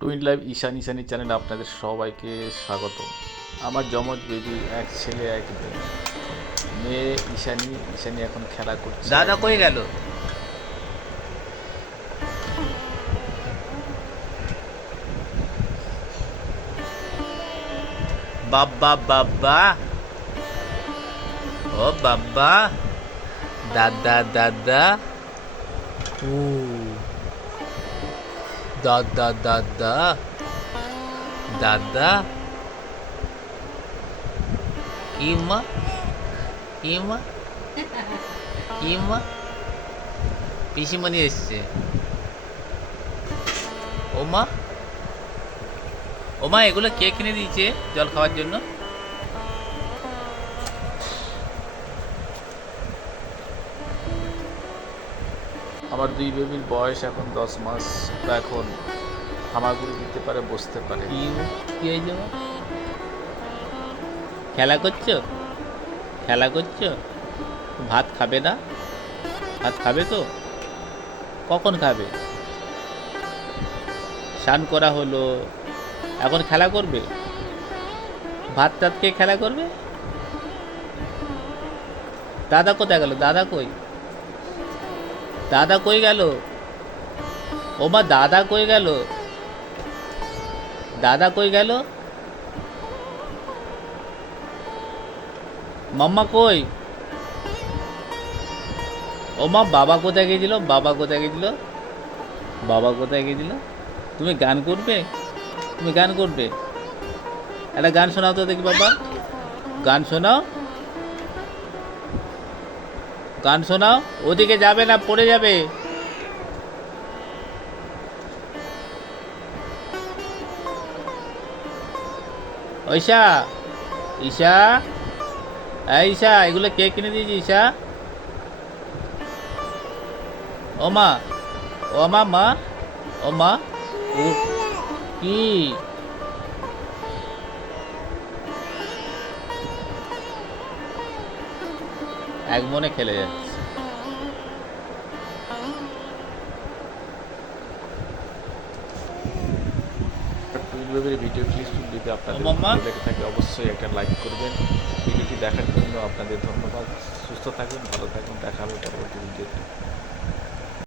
Twin live ঈশান ঈশানি চ্যানেলে আপনাদের সবাইকে স্বাগত। আমার যমজ বেবি, এক ছেলে, এক মেয়ে। মেয়ে ঈশানি ঈশানি এখন খেলা করছে। দাদা কই গেল? বাব্বা বাব্বা। ও বাব্বা। দাদা দাদা। ও। দাদা দাদা দাদা ইমা ইমা ইমা পিসিমণি এসছে ওমা ওমা এগুলো কে কিনে দিয়েছে জল খাওয়ার জন্য আমার দুই বেবির বয়স এখন দশ মাস এখন হামাগুড়ি দিতে পারে, বসতে পারে। কি? খেলা করছ? খেলা করছ? ভাত খাবে না? ভাত খাবে তো? কখন খাবে? স্নান করা হলো, এখন খেলা করবে? ভাত টাত খেলা করবে? দাদা কোথায় গেল? দাদা কই? দাদা কই গেল? ও মা দাদা কই গেল? দাদা কই গেল? মাম্মা কই? ও মা বাবা কোথায় গেছিল? বাবা কোথায় গেছিল? বাবা কোথায় গেছিল? তুমি গান করবে? তুমি গান করবে? একটা গান শোনাও তো দেখি, বাবা। গান শোনাও? গান শোনাও, ওদিকে যাবে না, পড়ে যাবে। ঐশা ঈশা, এই ঈশা, এগুলো কে কিনে দিয়েছি ঈশা? ও মা ও মা মা ও মা কি? এক মনে খেলে যাচ্ছে। টুইন ভিডিও ক্লিপ যদি আপনাদের। লেগে থাকে অবশ্যই একটা লাইক করবেন। ভিডিওটি দেখার জন্য আপনাদের ধন্যবাদ। সুস্থ থাকুন ভালো থাকুন দেখা হবে পরবর্তী ভিডিওতে